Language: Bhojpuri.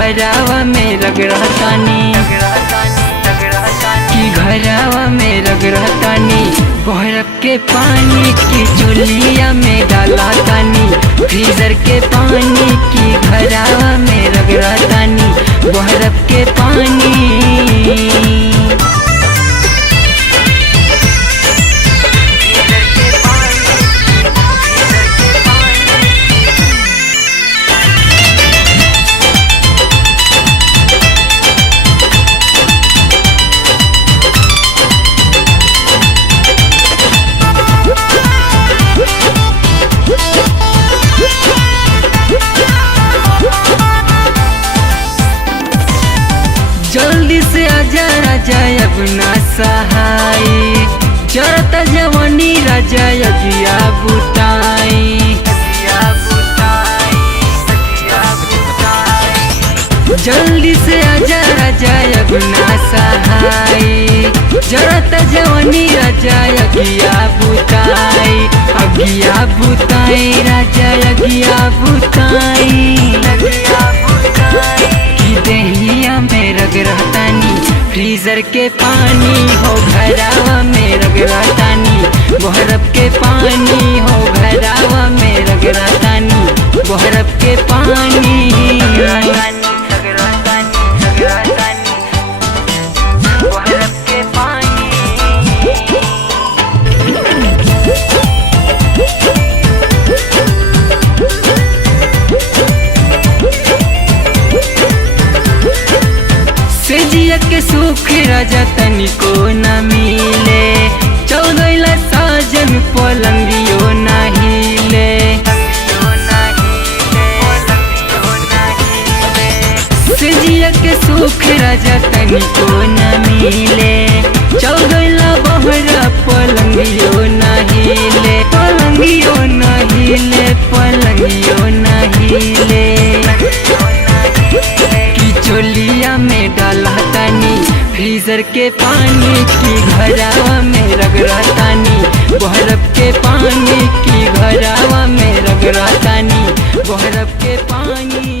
घरावा में रगड़तानी की घरावा में रगड़तानी बर्फ के पानी की चुलिया में डालतानी फ्रीजर के पानी की घरावा में रगड़तानी बर्फ के पानी। जल्दी से आजा राजा अब ना सहाय जरत जवानी राजा अगिया बुताई। जल्दी से आजा राजा अब ना सहाय जरत जवानी राजा अगिया बुताई। अगिया बुताई राजा अगिया बुताई दहिया में रगड़तानी फ्रीजर के पानी हो घरावा में रगड़तानी बर्फ के पानी हो घरावा में रगड़तानी बर्फ के पानी। जिया के सुख राजा तनिको न मिले चौगैला साजन पलंगियो नहिले। जिया के सुख राजा तनिको न मिले चौगैला बहरा पलंगियो नहिले पलंगियो नहिले पलंगियो नहिले चोलिया में डालतानी फ्रीजर के पानी की घरावा में रगड़तानी बर्फ के पानी की घरावा में रगड़तानी बर्फ के पानी।